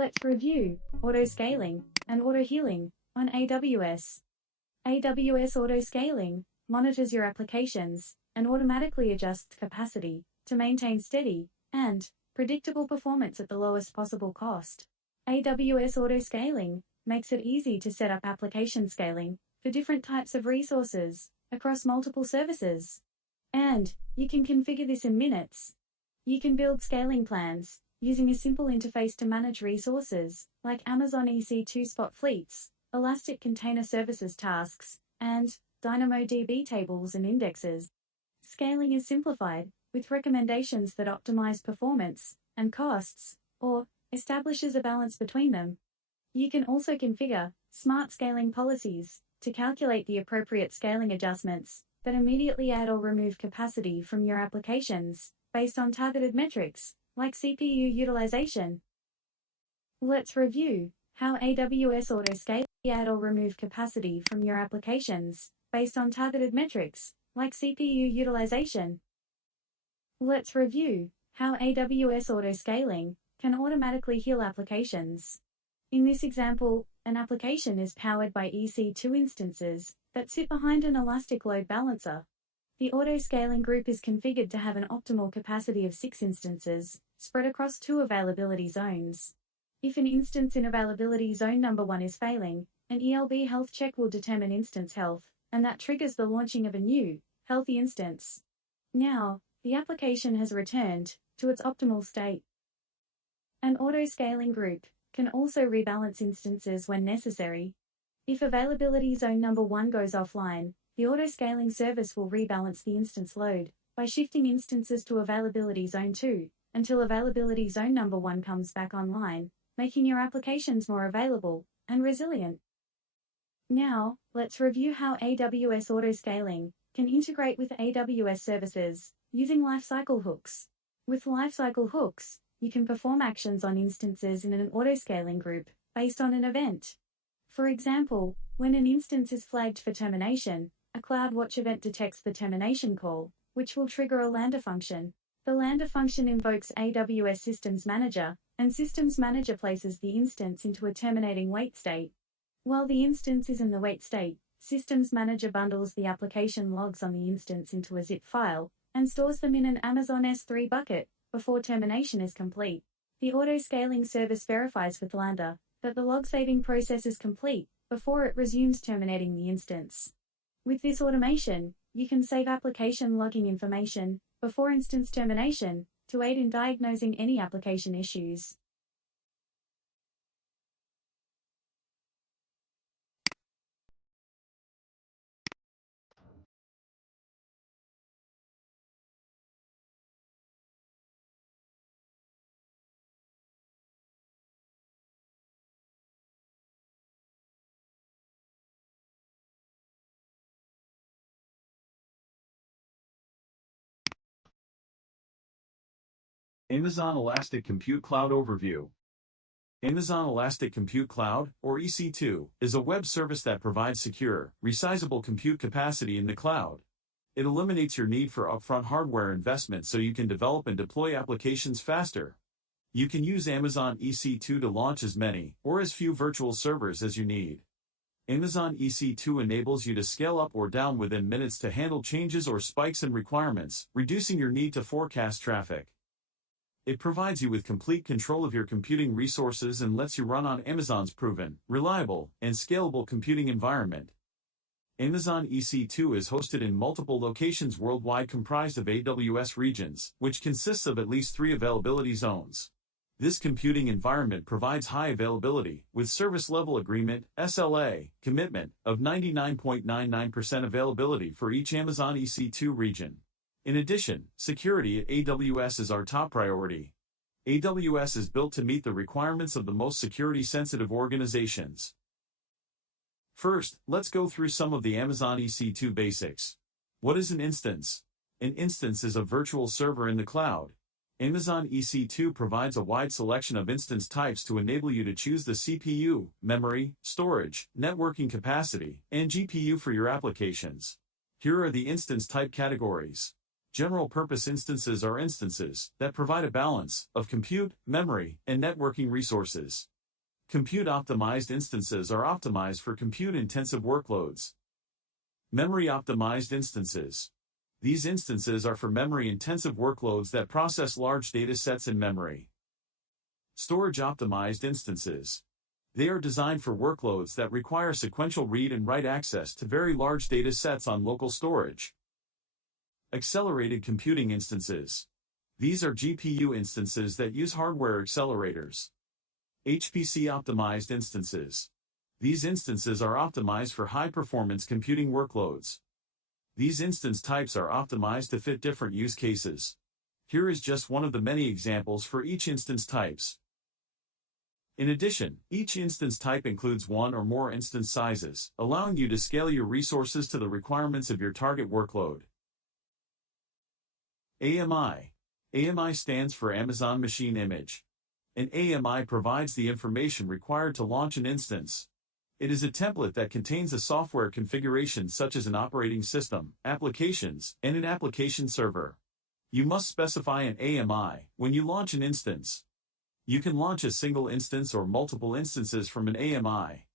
Let's review auto scaling and auto healing on AWS. AWS Auto Scaling monitors your applications and automatically adjusts capacity to maintain steady and predictable performance at the lowest possible cost. AWS Auto Scaling makes it easy to set up application scaling for different types of resources across multiple services. And you can configure this in minutes. You can build scaling plans using a simple interface to manage resources like Amazon EC2 Spot Fleets, Elastic Container Services tasks, and DynamoDB tables and indexes. Scaling is simplified with recommendations that optimize performance and costs, or establishes a balance between them. You can also configure smart scaling policies to calculate the appropriate scaling adjustments that immediately add or remove capacity from your applications based on targeted metrics like CPU utilization. Let's review how AWS Auto Scaling add or remove capacity from your applications based on targeted metrics like CPU utilization. Let's review how AWS Auto Scaling can automatically heal applications. In this example, an application is powered by EC2 instances that sit behind an elastic load balancer. The auto scaling group is configured to have an optimal capacity of 6 instances, spread across 2 availability zones. If an instance in availability zone number 1 is failing, an ELB health check will determine instance health, and that triggers the launching of a new, healthy instance. Now, the application has returned to its optimal state. An auto scaling group can also rebalance instances when necessary. If availability zone number 1 goes offline, the auto-scaling service will rebalance the instance load by shifting instances to availability zone 2 until availability zone number 1 comes back online, making your applications more available and resilient. Now, let's review how AWS Auto Scaling can integrate with AWS services using lifecycle hooks. With lifecycle hooks, you can perform actions on instances in an auto-scaling group based on an event. For example, when an instance is flagged for termination, a CloudWatch event detects the termination call, which will trigger a Lambda function. The Lambda function invokes AWS Systems Manager, and Systems Manager places the instance into a terminating wait state. While the instance is in the wait state, Systems Manager bundles the application logs on the instance into a zip file and stores them in an Amazon S3 bucket before termination is complete. The auto-scaling service verifies with Lambda that the log-saving process is complete before it resumes terminating the instance. With this automation, you can save application logging information before instance termination to aid in diagnosing any application issues. Amazon Elastic Compute Cloud Overview. Amazon Elastic Compute Cloud, or EC2, is a web service that provides secure, resizable compute capacity in the cloud. It eliminates your need for upfront hardware investment so you can develop and deploy applications faster. You can use Amazon EC2 to launch as many or as few virtual servers as you need. Amazon EC2 enables you to scale up or down within minutes to handle changes or spikes in requirements, reducing your need to forecast traffic. It provides you with complete control of your computing resources and lets you run on Amazon's proven, reliable, and scalable computing environment. Amazon EC2 is hosted in multiple locations worldwide comprised of AWS regions, which consists of at least 3 availability zones. This computing environment provides high availability, with Service Level Agreement (SLA) commitment of 99.99% availability for each Amazon EC2 region. In addition, security at AWS is our top priority. AWS is built to meet the requirements of the most security-sensitive organizations. First, let's go through some of the Amazon EC2 basics. What is an instance? An instance is a virtual server in the cloud. Amazon EC2 provides a wide selection of instance types to enable you to choose the CPU, memory, storage, networking capacity, and GPU for your applications. Here are the instance type categories. General-purpose instances are instances that provide a balance of compute, memory, and networking resources. Compute-optimized instances are optimized for compute-intensive workloads. Memory-optimized instances. These instances are for memory-intensive workloads that process large data sets in memory. Storage-optimized instances. They are designed for workloads that require sequential read and write access to very large data sets on local storage. Accelerated computing instances. These are GPU instances that use hardware accelerators. HPC-optimized instances. These instances are optimized for high-performance computing workloads. These instance types are optimized to fit different use cases. Here is just one of the many examples for each instance types. In addition, each instance type includes one or more instance sizes, allowing you to scale your resources to the requirements of your target workload. AMI. AMI stands for Amazon Machine Image. An AMI provides the information required to launch an instance. It is a template that contains a software configuration such as an operating system, applications, and an application server. You must specify an AMI when you launch an instance. You can launch a single instance or multiple instances from an AMI.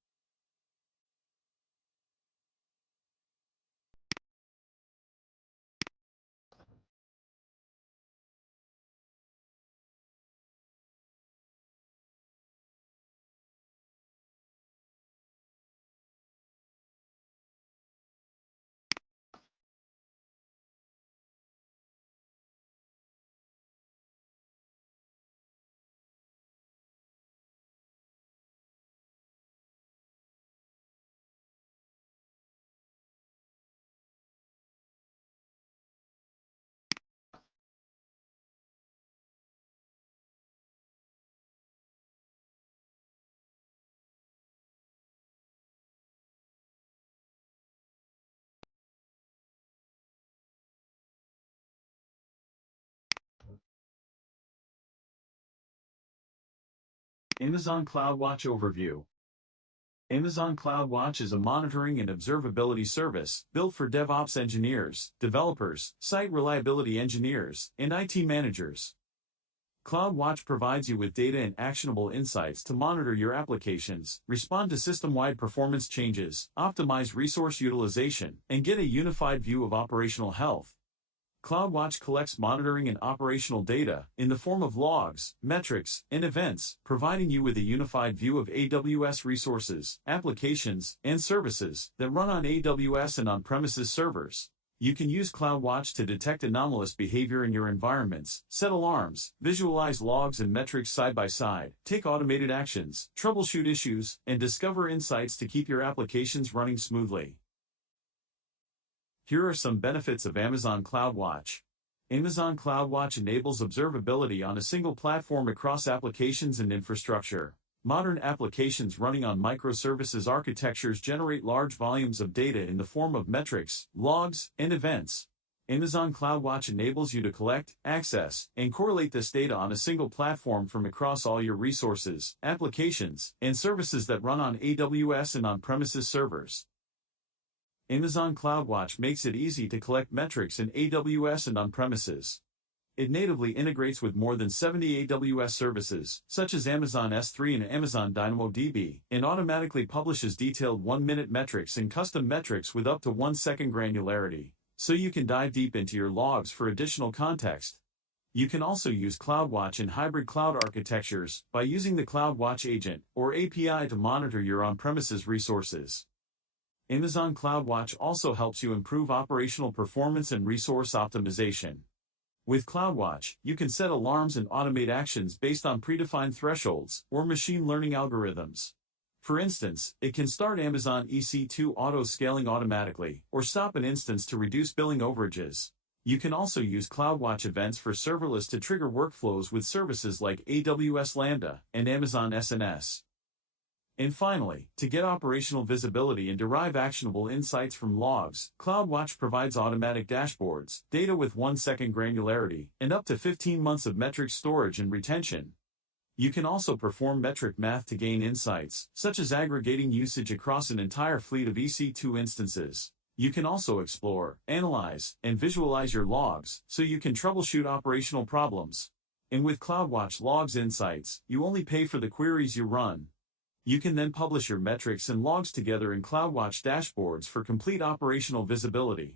Amazon CloudWatch Overview. Amazon CloudWatch is a monitoring and observability service built for DevOps engineers, developers, site reliability engineers, and IT managers. CloudWatch provides you with data and actionable insights to monitor your applications, respond to system-wide performance changes, optimize resource utilization, and get a unified view of operational health. CloudWatch collects monitoring and operational data in the form of logs, metrics, and events, providing you with a unified view of AWS resources, applications, and services that run on AWS and on-premises servers. You can use CloudWatch to detect anomalous behavior in your environments, set alarms, visualize logs and metrics side by side, take automated actions, troubleshoot issues, and discover insights to keep your applications running smoothly. Here are some benefits of Amazon CloudWatch. Amazon CloudWatch enables observability on a single platform across applications and infrastructure. Modern applications running on microservices architectures generate large volumes of data in the form of metrics, logs, and events. Amazon CloudWatch enables you to collect, access, and correlate this data on a single platform from across all your resources, applications, and services that run on AWS and on-premises servers. Amazon CloudWatch makes it easy to collect metrics in AWS and on-premises. It natively integrates with more than 70 AWS services, such as Amazon S3 and Amazon DynamoDB, and automatically publishes detailed 1-minute metrics and custom metrics with up to 1-second granularity, so you can dive deep into your logs for additional context. You can also use CloudWatch in hybrid cloud architectures by using the CloudWatch agent or API to monitor your on-premises resources. Amazon CloudWatch also helps you improve operational performance and resource optimization. With CloudWatch, you can set alarms and automate actions based on predefined thresholds or machine learning algorithms. For instance, it can start Amazon EC2 Auto Scaling automatically, or stop an instance to reduce billing overages. You can also use CloudWatch events for serverless to trigger workflows with services like AWS Lambda and Amazon SNS. And finally, to get operational visibility and derive actionable insights from logs, CloudWatch provides automatic dashboards, data with 1-second granularity, and up to 15 months of metric storage and retention. You can also perform metric math to gain insights, such as aggregating usage across an entire fleet of EC2 instances. You can also explore, analyze, and visualize your logs so you can troubleshoot operational problems. And with CloudWatch Logs Insights, you only pay for the queries you run. You can then publish your metrics and logs together in CloudWatch dashboards for complete operational visibility.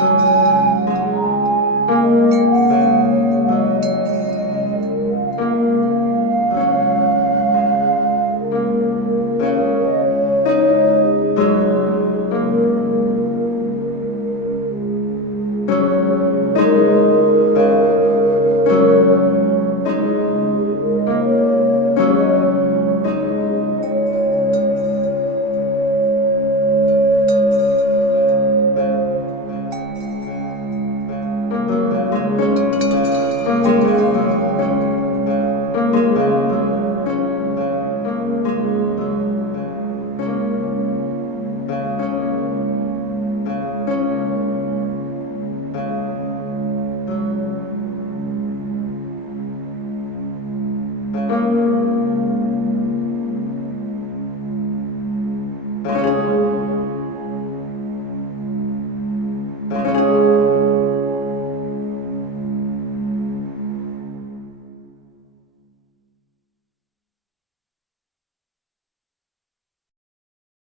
you.